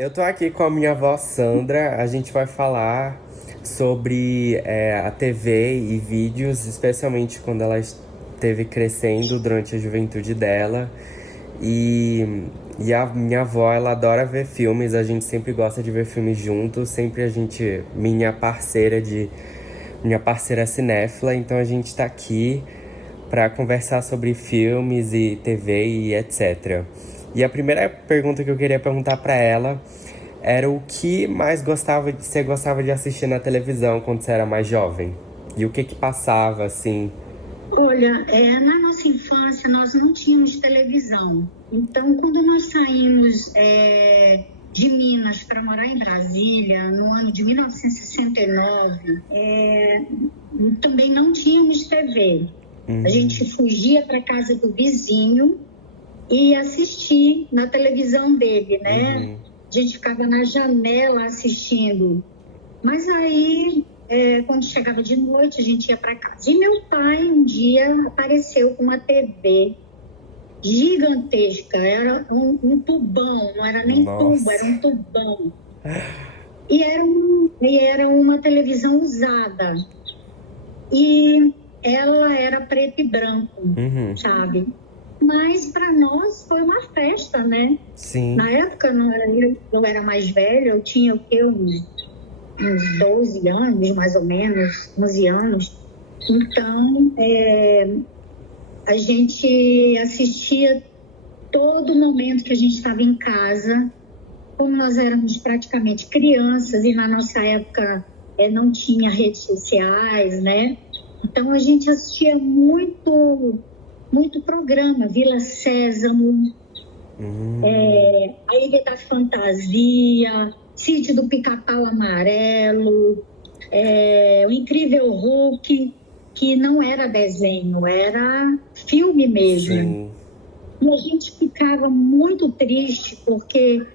Eu tô aqui com a minha avó Sandra. A gente vai falar sobre a TV e vídeos, especialmente quando ela esteve crescendo durante a juventude dela. E, e a minha avó, ela adora ver filmes. A gente sempre gosta de ver filmes juntos. Sempre a gente, minha parceira cinéfila. Então a gente tá aqui para conversar sobre filmes e TV e etc. E a primeira pergunta que eu queria perguntar para ela era o que mais você gostava de assistir na televisão quando você era mais jovem? E o que passava, assim? Olha, na nossa infância nós não tínhamos televisão. Então, quando nós saímos de Minas para morar em Brasília, no ano de 1969, também não tínhamos TV. A gente fugia para casa do vizinho e assistir na televisão dele, né? A gente ficava na janela assistindo. Mas aí, quando chegava de noite, a gente ia para casa. E meu pai, um dia, apareceu com uma TV gigantesca. Era um tubão, não era nem tubo, era um tubão. E era uma televisão usada. E ela era preto e branco, sabe? Mas para nós foi uma festa, né? Sim. Na época eu era mais velha, eu tinha o quê? Uns 12 anos, mais ou menos, 11 anos. Então, a gente assistia todo momento que a gente estava em casa. Como nós éramos praticamente crianças e na nossa época não tinha redes sociais, né? Então, a gente assistia muito programa, Vila Sésamo, A Ilha da Fantasia, Sítio do Pica-Pau Amarelo, O Incrível Hulk, que não era desenho, era filme mesmo. Sim. E a gente ficava muito triste porque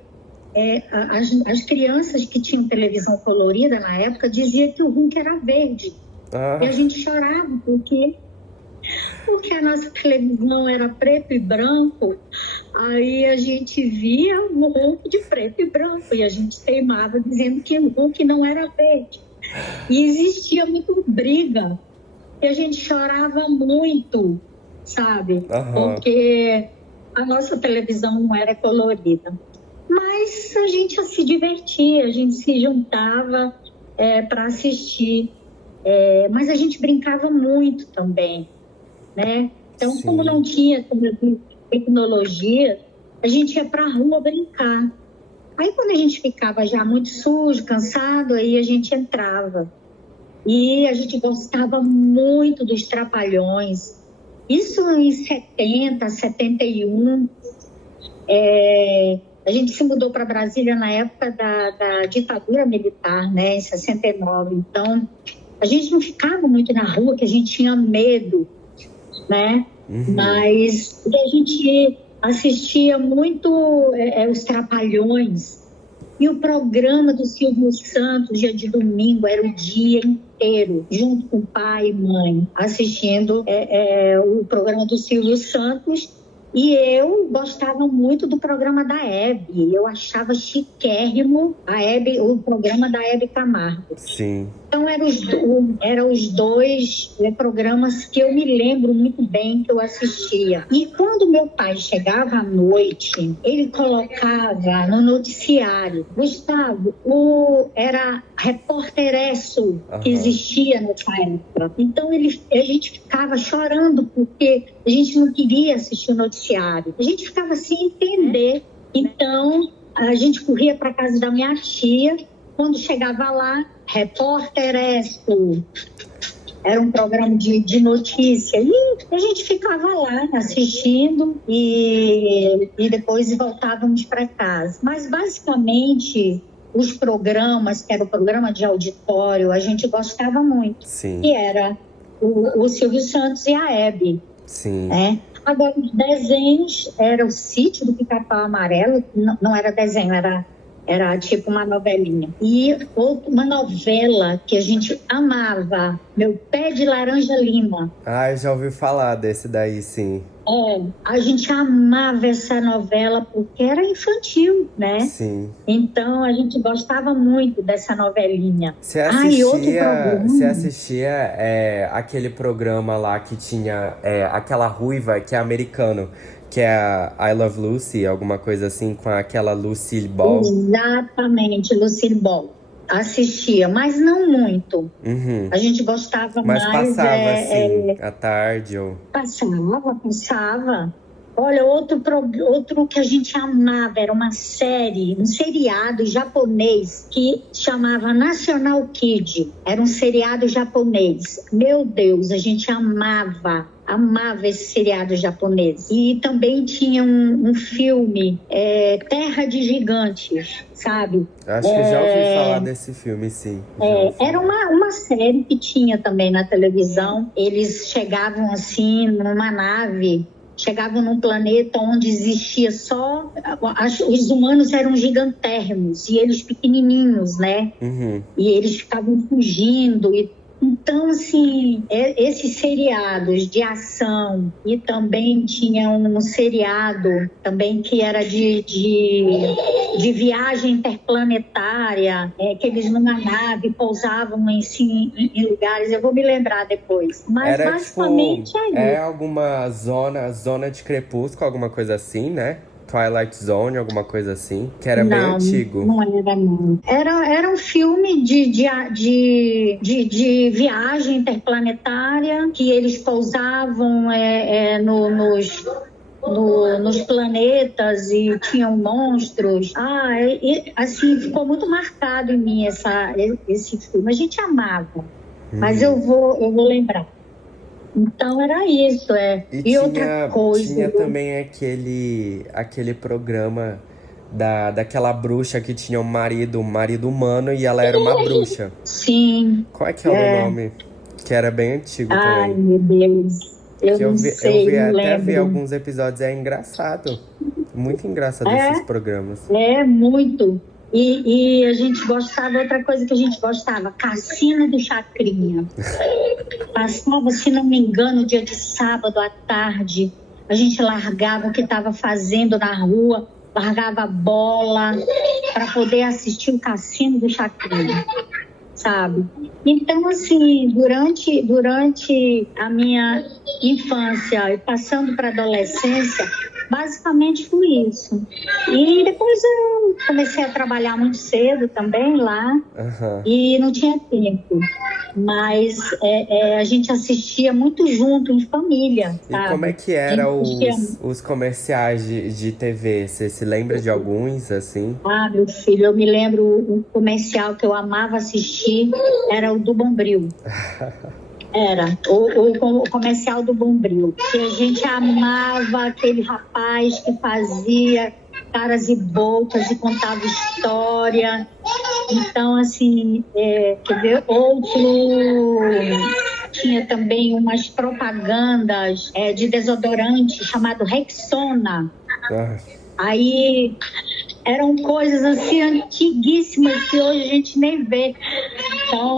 as crianças que tinham televisão colorida na época diziam que o Hulk era verde. E a gente chorava porque a nossa televisão era preto e branco, aí a gente via o Hulk de preto e branco e a gente teimava dizendo que o Hulk não era verde. E existia muita briga e a gente chorava muito, sabe? Porque a nossa televisão não era colorida. Mas a gente se divertia, a gente se juntava para assistir. Mas a gente brincava muito também, né? Então, sim, como não tinha tecnologia, a gente ia para a rua brincar. Aí, quando a gente ficava já muito sujo, cansado, aí a gente entrava. E a gente gostava muito dos Trapalhões. Isso em 70, 71. A gente se mudou para Brasília na época da ditadura militar, né? Em 69. Então, a gente não ficava muito na rua, que a gente tinha medo, né? Mas a gente assistia muito os Trapalhões. E o programa do Silvio Santos, dia de domingo, era o dia inteiro, junto com pai e mãe, assistindo o programa do Silvio Santos. E eu gostava muito do programa da Hebe. Eu achava chiquérrimo o programa da Hebe Camargo. Sim. Então, eram os dois programas que eu me lembro muito bem que eu assistia. E quando meu pai chegava à noite, ele colocava no noticiário, Gustavo, era Repórter Esso que existia nessa época. Então, a gente ficava chorando porque a gente não queria assistir o noticiário. A gente ficava sem entender. Então, a gente corria para casa da minha tia. Quando chegava lá, Repórter Expo, era um programa de notícia, e a gente ficava lá assistindo e depois voltávamos para casa. Mas, basicamente, os programas, que era o programa de auditório, a gente gostava muito. Sim. Que era o Silvio Santos e a Hebe. Sim. Agora, os desenhos, era o Sítio do Pica-Pau Amarelo, não era desenho, era Era tipo uma novelinha. E uma novela que a gente amava, Meu Pé de Laranja Lima. Ah, eu já ouvi falar desse daí, sim. A gente amava essa novela porque era infantil, né? Sim. Então a gente gostava muito dessa novelinha. Você assistia aquele programa lá que tinha aquela ruiva que é americano, que é a I Love Lucy, alguma coisa assim, com aquela Lucille Ball? Exatamente, Lucille Ball. Assistia, mas não muito. Uhum. A gente gostava mas mais... Mas passava, assim, à tarde ou... Passava. Olha, outro que a gente amava, era uma série, um seriado japonês que chamava National Kid. Era um seriado japonês. Meu Deus, a gente amava esse seriado japonês. E também tinha um filme, Terra de Gigantes, sabe? Acho que já ouvi falar desse filme, sim. Era uma série que tinha também na televisão. Eles chegavam assim numa nave, chegavam num planeta onde existia só... Os humanos eram gigantérrimos e eles pequenininhos, né? Uhum. E eles ficavam fugindo. Então, assim, esses seriados de ação, e também tinha um seriado também que era de viagem interplanetária, que eles numa nave pousavam em lugares, eu vou me lembrar depois. Mas era, basicamente tipo, alguma zona de crepúsculo, alguma coisa assim, né? Twilight Zone, alguma coisa assim, que era bem antigo. Não era, não. Era um filme de viagem interplanetária, que eles pousavam nos planetas e tinham monstros. Assim, ficou muito marcado em mim esse filme. A gente amava, mas eu vou lembrar. Então era isso, E outra coisa... Tinha também aquele programa daquela bruxa que tinha um marido humano e ela era uma bruxa. Sim. Qual é que era o nome? Que era bem antigo também. Ai, meu Deus. Eu vi alguns episódios, é engraçado. Muito engraçado esses programas. Muito. E a gente gostava, outra coisa que a gente gostava, Cassino do Chacrinha. Passava, se não me engano, dia de sábado à tarde, a gente largava o que estava fazendo na rua, largava a bola para poder assistir o Cassino do Chacrinha, sabe? Então, assim, durante a minha infância e passando para a adolescência, basicamente foi isso. E depois eu comecei a trabalhar muito cedo também lá, e não tinha tempo. Mas a gente assistia muito junto, em família, sabe? E como é que eram os comerciais de TV? Você se lembra de alguns, assim? Ah, meu filho, eu me lembro um comercial que eu amava assistir, era o do Bombril. Era o comercial do Bombril, que a gente amava aquele rapaz que fazia caras e bocas e contava história. Então, assim, quer ver, tinha também umas propagandas de desodorante chamado Rexona. Aí eram coisas assim antiguíssimas que hoje a gente nem vê. Então,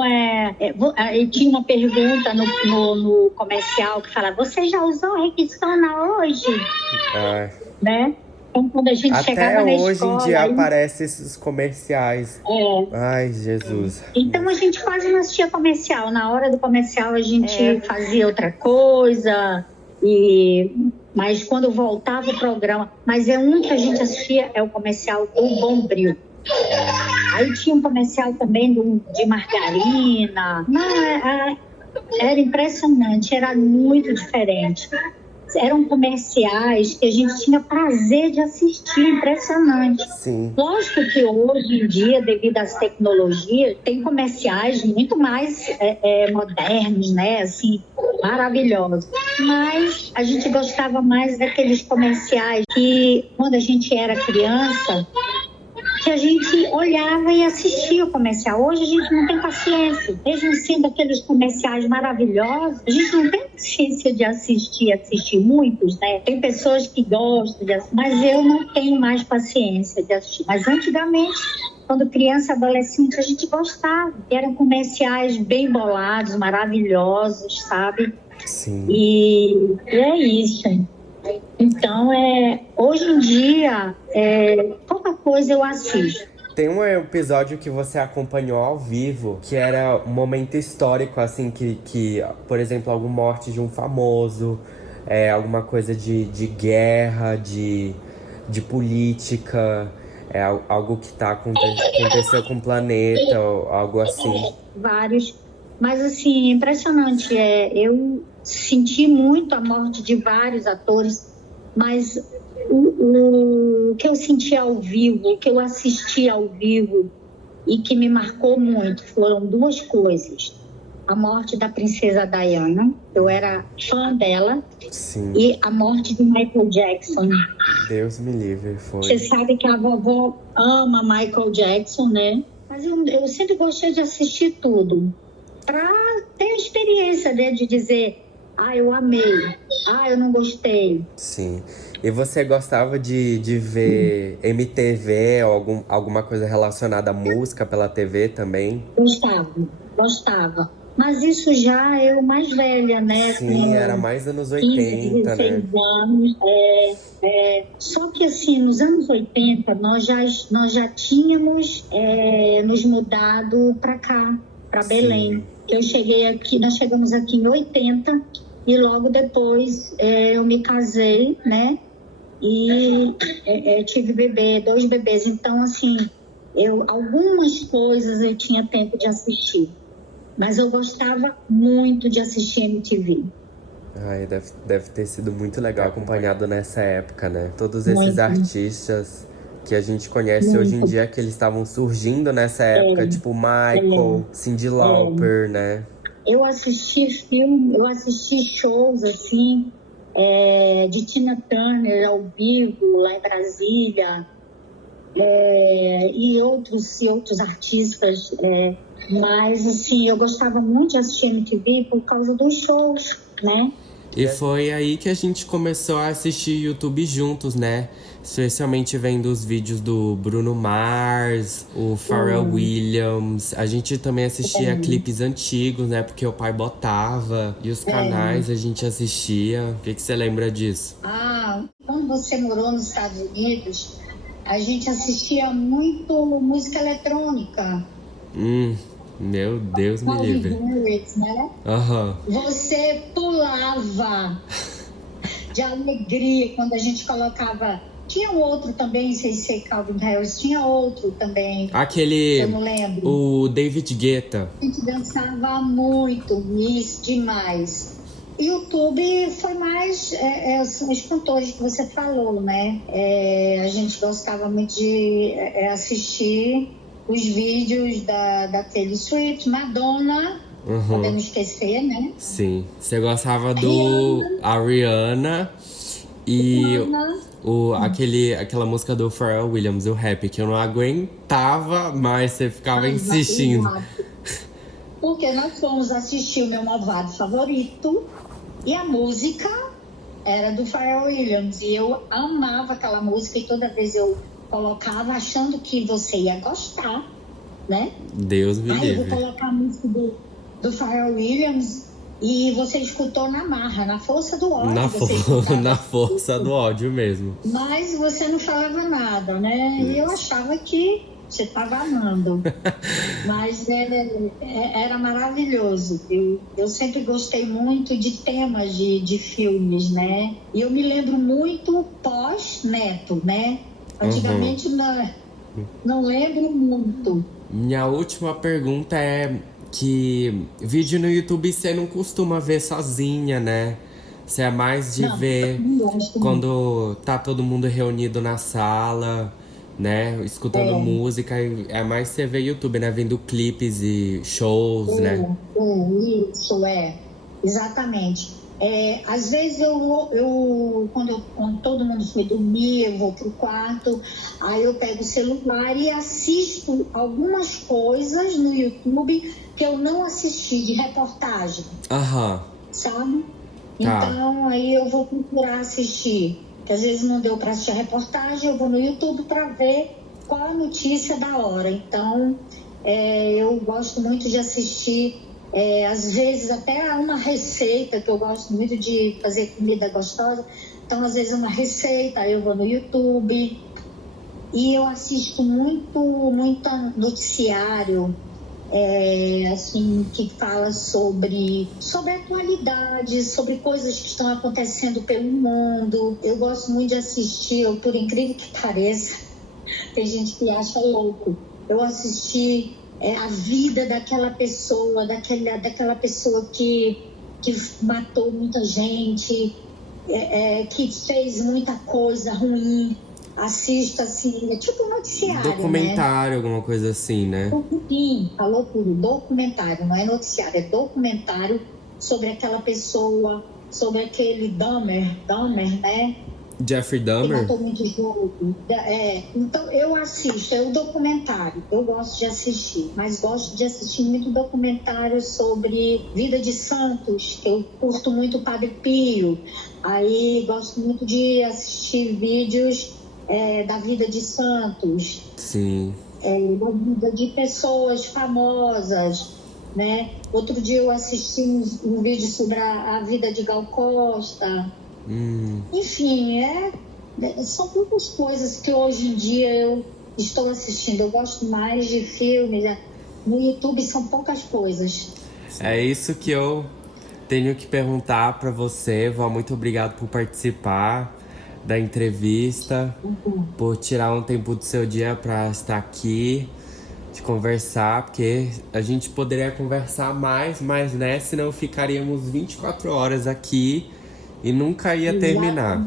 tinha uma pergunta no comercial que falava: você já usou Rexona hoje? Né? Então, quando a gente chegava na escola... Até hoje em dia aparecem esses comerciais. Ai, Jesus. Então, a gente quase não assistia comercial. Na hora do comercial, a gente fazia outra coisa. Mas quando voltava o programa... Mas um que a gente assistia é o comercial do Bombril. Aí tinha um comercial também de margarina. Não, era impressionante, era muito diferente. Eram comerciais que a gente tinha prazer de assistir, impressionante. Sim. Lógico que hoje em dia, devido às tecnologias, tem comerciais muito mais modernos, né? Assim, maravilhosos. Mas a gente gostava mais daqueles comerciais que, quando a gente era criança, que a gente olhava e assistia o comercial. Hoje a gente não tem paciência. Mesmo sendo aqueles comerciais maravilhosos, a gente não tem paciência de assistir muitos, né? Tem pessoas que gostam de assistir, mas eu não tenho mais paciência de assistir. Mas antigamente, quando criança, adolescente, a gente gostava. Eram comerciais bem bolados, maravilhosos, sabe? Sim. E é isso. Então, hoje em dia, pouca coisa eu assisto. Tem um episódio que você acompanhou ao vivo, que era um momento histórico, assim, que por exemplo, alguma morte de um famoso, alguma coisa de guerra, de política, algo que aconteceu com o planeta, ou algo assim. Vários. Mas, assim, impressionante. Eu senti muito a morte de vários atores, mas o que eu senti ao vivo, o que eu assisti ao vivo e que me marcou muito foram duas coisas. A morte da princesa Diana, eu era fã dela. Sim. E a morte de Michael Jackson. Deus me livre, foi. Você sabe que a vovó ama Michael Jackson, né? Mas eu sempre gostei de assistir tudo, para ter a experiência, né, de dizer, eu amei, eu não gostei. Sim. E você gostava de ver MTV ou alguma coisa relacionada à música pela TV também? Gostava. Mas isso já eu mais velha, né? Sim, era mais anos 80, 16 né? anos. Só que assim, nos anos 80, nós já tínhamos nos mudado para cá, para Belém. Nós chegamos aqui em 80 e logo depois eu me casei, né? E tive dois bebês. Então, assim, algumas coisas eu tinha tempo de assistir. Mas eu gostava muito de assistir MTV. Deve ter sido muito legal acompanhado nessa época, né? Todos esses artistas que a gente conhece hoje em dia, que eles estavam surgindo nessa época, tipo Michael, Cyndi Lauper, né? Eu assisti shows, assim, de Tina Turner ao vivo, lá em Brasília, e outros artistas, mas, assim, eu gostava muito de assistir MTV por causa dos shows, né? E foi aí que a gente começou a assistir YouTube juntos, né? Especialmente vendo os vídeos do Bruno Mars, o Pharrell Williams. A gente também assistia clipes antigos, né? Porque o pai botava. E os canais a gente assistia. O que você lembra disso? Quando você morou nos Estados Unidos, a gente assistia muito música eletrônica. Meu Deus me livre. Né? Você pulava de alegria quando a gente colocava. Tinha outro também, sem ser Calvin Harris, tinha outro também. Aquele. Eu não lembro. O David Guetta. A gente dançava muito, demais. YouTube foi mais os cantores que você falou, né? A gente gostava muito de assistir os vídeos da Taylor Swift, Madonna, podemos esquecer, né? Sim. Você gostava do Rihanna e aquela música do Pharrell Williams, o Rap, que eu não aguentava, mas você ficava insistindo. Porque nós fomos assistir o meu malvado favorito e a música era do Pharrell Williams. E eu amava aquela música e toda vez eu colocava achando que você ia gostar, né? Deus me livre. Eu vou colocar a música do Pharrell Williams e você escutou na marra, na força do ódio. Na força do ódio mesmo. Mas você não falava nada, né? E eu achava que você estava amando. Mas era maravilhoso. Eu sempre gostei muito de temas de filmes, né? E eu me lembro muito pós-Neto, né? Antigamente não lembro muito. Minha última pergunta é que vídeo no YouTube você não costuma ver sozinha, né? Você é mais de ver quando tá todo mundo reunido na sala, né? Escutando música. É mais você ver YouTube, né? Vendo clipes e shows, né? Isso, exatamente. Às vezes quando todo mundo foi dormir, eu vou pro quarto, aí eu pego o celular e assisto algumas coisas no YouTube que eu não assisti, de reportagem. Sabe? Então aí eu vou procurar assistir, que às vezes não deu para assistir a reportagem, eu vou no YouTube para ver qual a notícia da hora. Então eu gosto muito de assistir, às vezes até uma receita, que eu gosto muito de fazer comida gostosa, então às vezes uma receita, aí eu vou no YouTube e eu assisto muito noticiário, assim, que fala sobre atualidade, sobre coisas que estão acontecendo pelo mundo. Eu gosto muito de assistir, por incrível que pareça, tem gente que acha louco, eu assisti a vida daquela pessoa, daquela pessoa que matou muita gente, que fez muita coisa ruim. Assisto, assim, é tipo um noticiário, documentário, né? Alguma coisa assim, né? Sim, falou tudo, documentário, não é noticiário, é documentário sobre aquela pessoa, sobre aquele Dahmer, né? Jeffrey Dahmer? Que matou muito jogo. Então eu assisto, é o documentário, eu gosto de assistir, mas gosto de assistir muito documentário sobre vida de santos, eu curto muito o Padre Pio, aí gosto muito de assistir vídeos da vida de santos. Sim. Da vida de pessoas famosas, né? Outro dia eu assisti um vídeo sobre a vida de Gal Costa. Enfim, são muitas coisas que hoje em dia eu estou assistindo. Eu gosto mais de filmes, né? No YouTube são poucas coisas. É isso que eu tenho que perguntar para você, Vó. Muito obrigado por participar da entrevista, por tirar um tempo do seu dia para estar aqui, de conversar, porque a gente poderia conversar mais, mas né, senão ficaríamos 24 horas aqui e nunca ia terminar.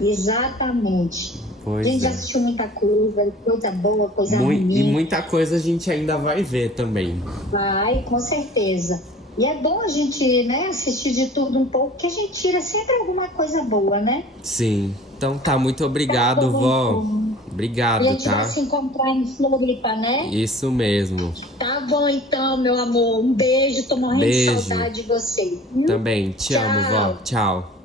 Exatamente. Pois a gente já assistiu muita coisa boa, coisa ruim. E muita coisa a gente ainda vai ver também. Vai, com certeza. E é bom a gente, né, assistir de tudo um pouco, que a gente tira sempre alguma coisa boa, né? Sim. Então tá, muito obrigado, Vó. Obrigado, tá? E a gente tá? vai se encontrar em Floripa, né? Isso mesmo. Tá bom então, meu amor. Um beijo, tô morrendo de saudade de você. Também, te amo, Vó. Tchau.